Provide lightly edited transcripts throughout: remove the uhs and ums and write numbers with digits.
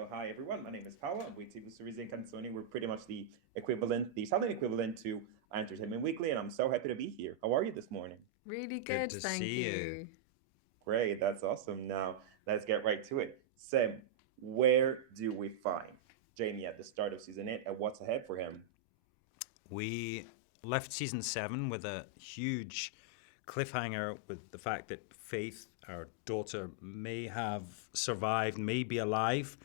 So, hi everyone, my name is Paolo. I'm with TV Series and Canzoni. We're pretty much the equivalent, the Italian equivalent to Entertainment Weekly, and I'm so happy to be here. How are you this morning? Really Good good, to thank see you. you. Great, that's awesome. Now, let's get right to it. Sam, where do we find Jamie at the start of season 8 and what's ahead for him? We left season 7 with a huge cliffhanger with the fact that Faith, our daughter, may have survived, may be alive.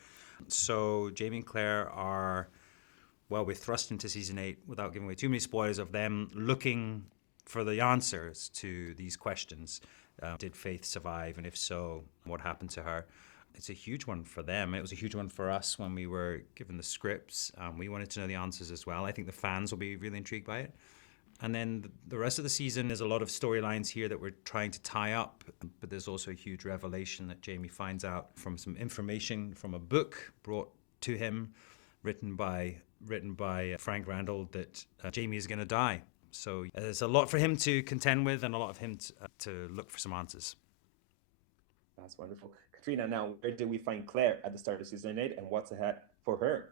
So Jamie and Claire are, well, we're thrust into season 8 without giving away too many spoilers of them looking for the answers to these questions. Did Faith survive? And if so, what happened to her? It's a huge one for them. It was a huge one for us when we were given the scripts. We wanted to know the answers as well. I think the fans will be really intrigued by it. And then the rest of the season, there's a lot of storylines here that we're trying to tie up, but there's also a huge revelation that Jamie finds out from some information from a book brought to him, written by Frank Randall, that Jamie is going to die. So there's a lot for him to contend with and a lot of him to look for some answers. That's wonderful. Katrina, now, where do we find Claire at the start of season 8 and what's ahead for her?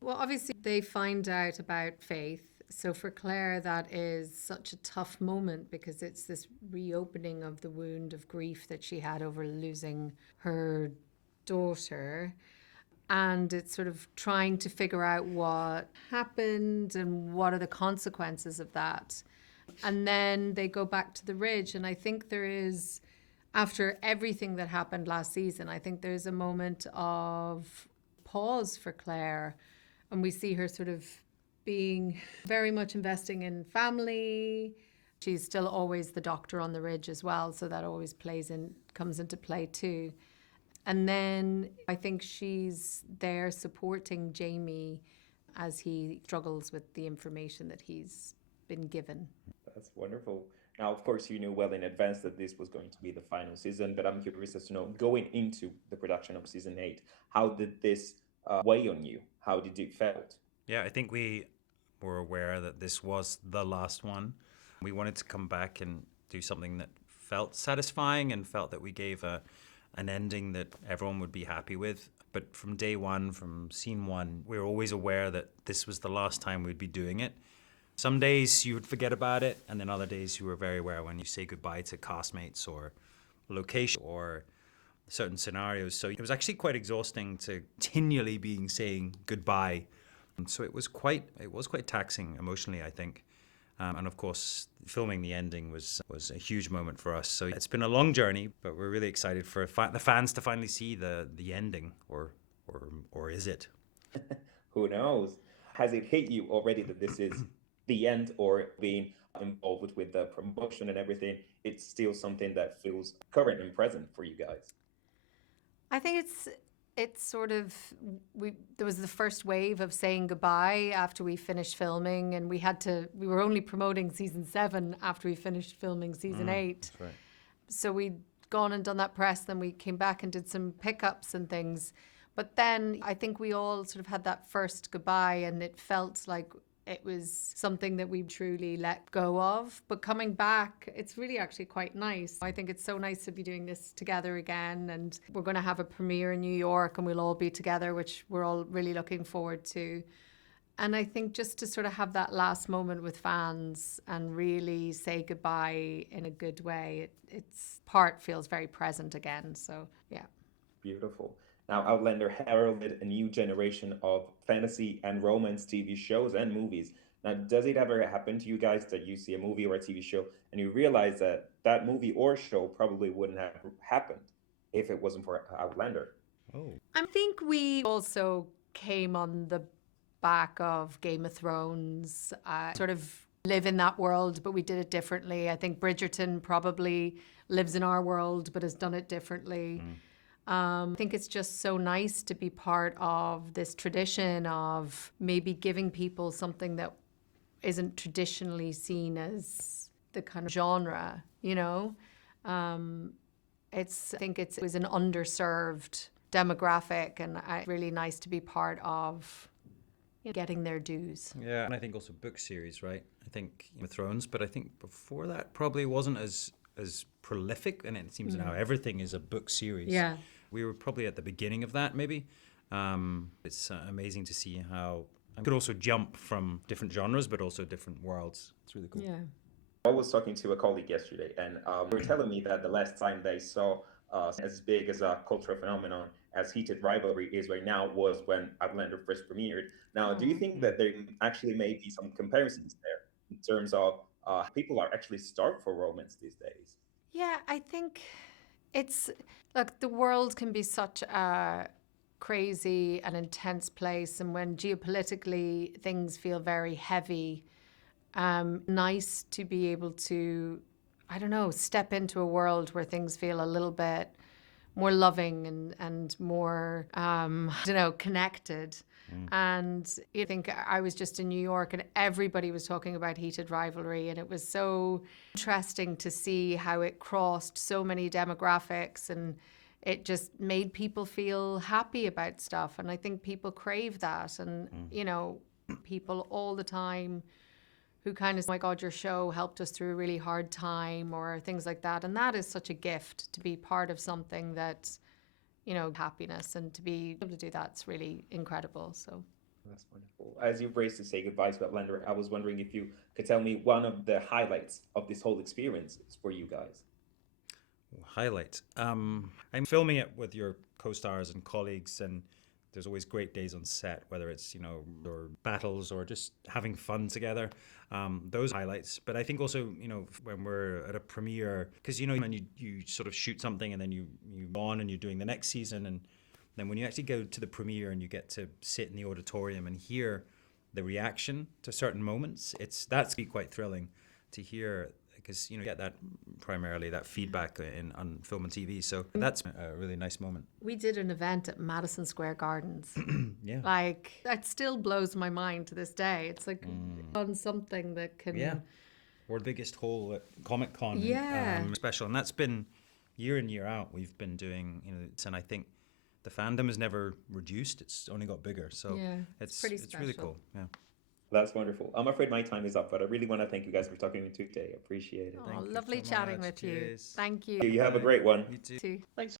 Well, obviously, they find out about Faith. So for Claire, that is such a tough moment because it's this reopening of the wound of grief that she had over losing her daughter. And it's sort of trying to figure out what happened and what are the consequences of that. And then they go back to the ridge. And I think there is, after everything that happened last season, I think there's a moment of pause for Claire. And we see her sort of being very much investing in family. She's still always the doctor on the ridge as well. So that always comes into play too. And then I think she's there supporting Jamie as he struggles with the information that he's been given. That's wonderful. Now, of course, you knew well in advance that this was going to be the final season, but I'm curious as to know, going into the production of season 8, how did this weigh on you? How did it felt? Yeah, I think we were aware that this was the last one. We wanted to come back and do something that felt satisfying and felt that we gave an ending that everyone would be happy with. But from day one, from scene one, we were always aware that this was the last time we'd be doing it. Some days you would forget about it, and then other days you were very aware when you say goodbye to castmates or location or certain scenarios. So it was actually quite exhausting to continually being saying goodbye. So it was quite taxing emotionally, I think. And of course, filming the ending was a huge moment for us. So it's been a long journey, but we're really excited for the fans to finally see the ending, or is it? Who knows? Has it hit you already that this is the end, or being involved with the promotion and everything? It's still something that feels current and present for you guys. I think it's sort of there was the first wave of saying goodbye after we finished filming, and we were only promoting season 7 after we finished filming season 8. That's right. So we'd gone and done that press, then we came back and did some pickups and things. But then I think we all sort of had that first goodbye, and it felt like it was something that we truly let go of. But coming back, it's really actually quite nice. I think it's so nice to be doing this together again. And we're going to have a premiere in New York and we'll all be together, which we're all really looking forward to. And I think just to sort of have that last moment with fans and really say goodbye in a good way, its part feels very present again. So, yeah. Beautiful. Now, Outlander heralded a new generation of fantasy and romance TV shows and movies. Now, does it ever happen to you guys that you see a movie or a TV show and you realize that that movie or show probably wouldn't have happened if it wasn't for Outlander? Oh. I think we also came on the back of Game of Thrones, sort of live in that world, but we did it differently. I think Bridgerton probably lives in our world, but has done it differently. I think it's just so nice to be part of this tradition of maybe giving people something that isn't traditionally seen as the kind of genre, you know? I think it was an underserved demographic, and it's really nice to be part of getting their dues. Yeah, and I think also book series, right? I think Game of Thrones, but I think before that probably wasn't as prolific, and it seems now everything is a book series. Yeah. We were probably at the beginning of that, maybe. It's amazing to see how I could also jump from different genres, but also different worlds. It's really cool. Yeah. I was talking to a colleague yesterday, and they were telling me that the last time they saw as big as a cultural phenomenon as heated rivalry is right now was when Outlander first premiered. Now, do you Oh. think that there actually may be some comparisons there in terms of people are actually starved for romance these days? Yeah, I think it's look, the world can be such a crazy and intense place, and when geopolitically things feel very heavy, nice to be able to, I don't know, step into a world where things feel a little bit more loving and more, I don't know, connected. And I think I was just in New York and everybody was talking about heated rivalry. And it was so interesting to see how it crossed so many demographics and it just made people feel happy about stuff. And I think people crave that. And, you know, people all the time who kind of, oh my God, your show helped us through a really hard time or things like that. And that is such a gift to be part of something that, you know, happiness, and to be able to do that's really incredible. So That's wonderful. As you raised to say goodbyes to Outlander, I was wondering if you could tell me one of the highlights of this whole experience for you guys. Highlight. I'm filming it with your co-stars and colleagues, and there's always great days on set, whether it's, you know, or battles or just having fun together. Those highlights. But I think also, you know, when we're at a premiere, because, you know, when you sort of shoot something and then you go on and you're doing the next season, and then when you actually go to the premiere and you get to sit in the auditorium and hear the reaction to certain moments, that's quite thrilling to hear, because, you know, you get that primarily that feedback on film and TV. So that's a really nice moment. we did an event at Madison Square Gardens. Yeah. Like, that still blows my mind to this day. It's like on something that can. Yeah. Or the biggest hall at Comic Con. Yeah. Special. And that's been year in, year out. We've been doing, you know, and I think the fandom has never reduced. It's only got bigger. So Yeah, it's pretty really special. cool. Yeah. That's wonderful. I'm afraid my time is up, but I really want to thank you guys for talking to me today. Appreciate it. Oh, Thank you lovely so chatting much. with you. Cheers. Thank you. You have a great one. You too. Too. Thanks.